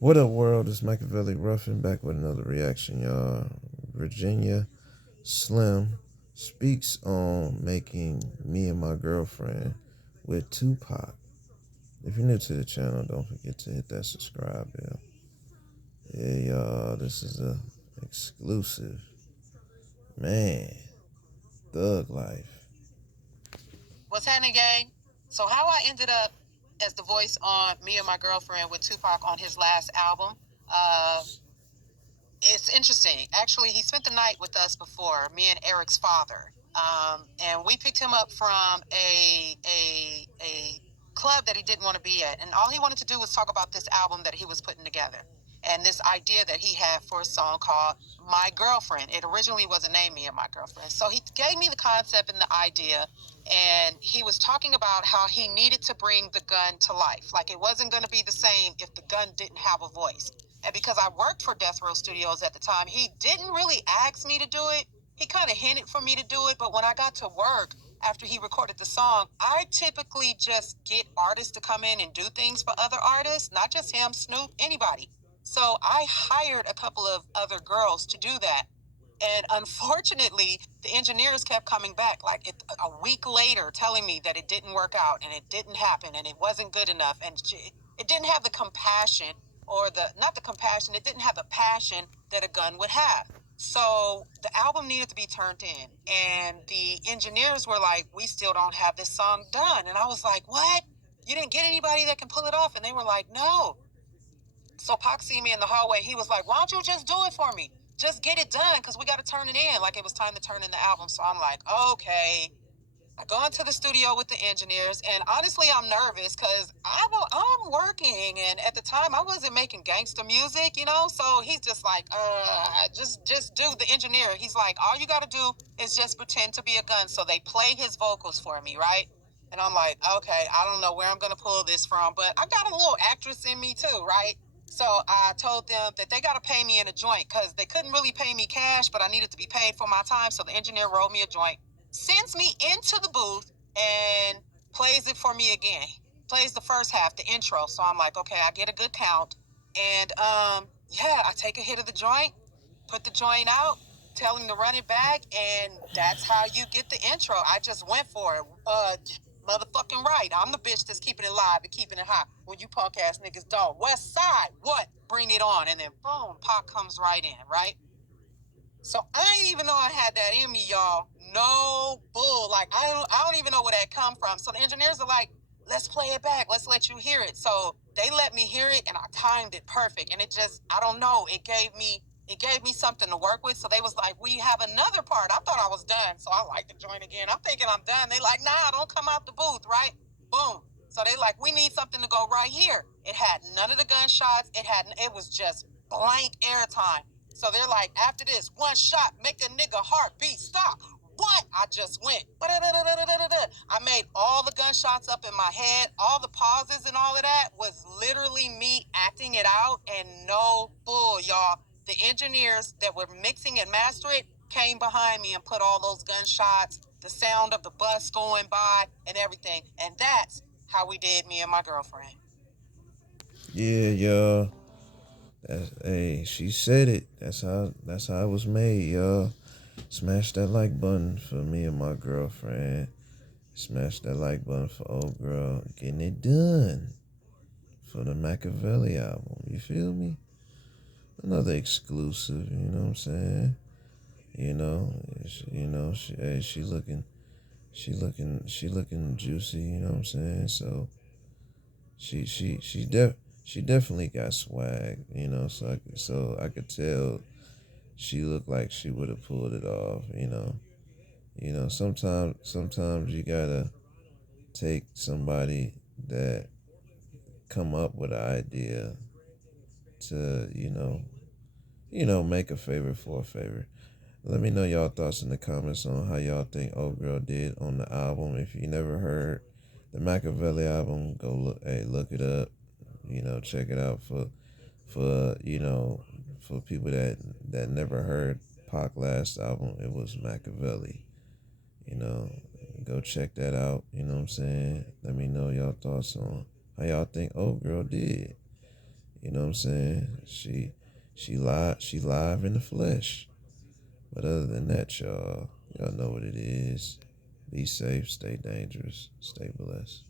What up, world? It's Machiavelli Ruffin back with another reaction, y'all. Virginia Slim speaks on making Me and My Girlfriend with Tupac. If you're new to the channel, don't forget to hit that subscribe bell. Yeah, y'all, this is a exclusive. Man, thug life. What's happening, gang? So how I ended up as the voice on Me and My Girlfriend with Tupac on his last album, uh, it's interesting. Actually, he spent the night with us before, me and Eric's father. And we picked him up from a club that he didn't want to be at. And all he wanted to do was talk about this album that he was putting together and this idea that he had for a song called My Girlfriend. It originally wasn't named Me and My Girlfriend. So he gave me the concept and the idea, and he was talking about how he needed to bring the gun to life. Like it wasn't going to be the same if the gun didn't have a voice. And because I worked for Death Row Studios at the time, he didn't really ask me to do it. He kind of hinted for me to do it. But when I got to work after he recorded the song, I typically just get artists to come in and do things for other artists, not just him, Snoop, anybody. So I hired a couple of other girls to do that. And unfortunately, the engineers kept coming back like a week later telling me that it didn't work out and it didn't happen and it wasn't good enough. And it didn't have the compassion or not the compassion, it didn't have the passion that a gun would have. So the album needed to be turned in. And the engineers were like, we still don't have this song done. And I was like, what? You didn't get anybody that can pull it off? And they were like, no. So Pac see me in the hallway. He was like, why don't you just do it for me? Just get it done because we got to turn it in. Like it was time to turn in the album. So I'm like, okay. I go into the studio with the engineers, and honestly, I'm nervous because I'm working, and at the time, I wasn't making gangster music, you know. So he's just like, just do the engineer. He's like, all you got to do is just pretend to be a gun. So they play his vocals for me, right? And I'm like, okay, I don't know where I'm gonna pull this from, but I got a little actress in me too, right? So I told them that they got to pay me in a joint because they couldn't really pay me cash, but I needed to be paid for my time. So the engineer rolled me a joint, sends me into the booth, and plays it for me again. Plays the first half, the intro. So I'm like, okay, I get a good count. And yeah, I take a hit of the joint, put the joint out, tell him to run it back, and that's how you get the intro. I just went for it. Motherfucking right. I'm the bitch that's keeping it live and keeping it hot. When you punk ass niggas don't. West side, what? Bring it on. And then boom, Pac comes right in, right? So I didn't even know I had that in me, y'all. No bull. Like I don't even know where that come from. So the engineers are like, let's play it back. Let's let you hear it. So they let me hear it and I timed it perfect. And it just, I don't know, it gave me something to work with. So they was like, we have another part. I thought I was done. So I like to join again. I'm thinking I'm done. They like, nah, don't come out the booth, right? Boom. So they like, we need something to go right here. It had none of the gunshots. It was just blank airtime. So they're like, after this, one shot, make a nigga heartbeat stop. What? I just went. I made all the gunshots up in my head. All the pauses and all of that was literally me acting it out and no bull, y'all. The engineers that were mixing and mastering it came behind me and put all those gunshots, the sound of the bus going by and everything. And that's how we did Me and My Girlfriend. Yeah, y'all. Hey, she said it. That's how it was made, y'all. Smash that like button for Me and My Girlfriend. Smash that like button for old girl getting it done for the Machiavelli album. You feel me? Another exclusive. You know what I'm saying? Hey, she looking juicy. You know what I'm saying? So she definitely got swag. So I could tell she looked like she would have pulled it off. Sometimes you gotta take somebody that come up with an idea to make a favor for a favor. Let me know y'all thoughts in the comments on how y'all think Old Girl did on the album. If you never heard the Machiavelli album, go look it up. Check it out for people that never heard Pac last album. It was Machiavelli. You know, go check that out. You know what I'm saying? Let me know y'all thoughts on how y'all think Old Girl did. You know what I'm saying? She live in the flesh. But other than that, y'all know what it is. Be safe, stay dangerous, stay blessed.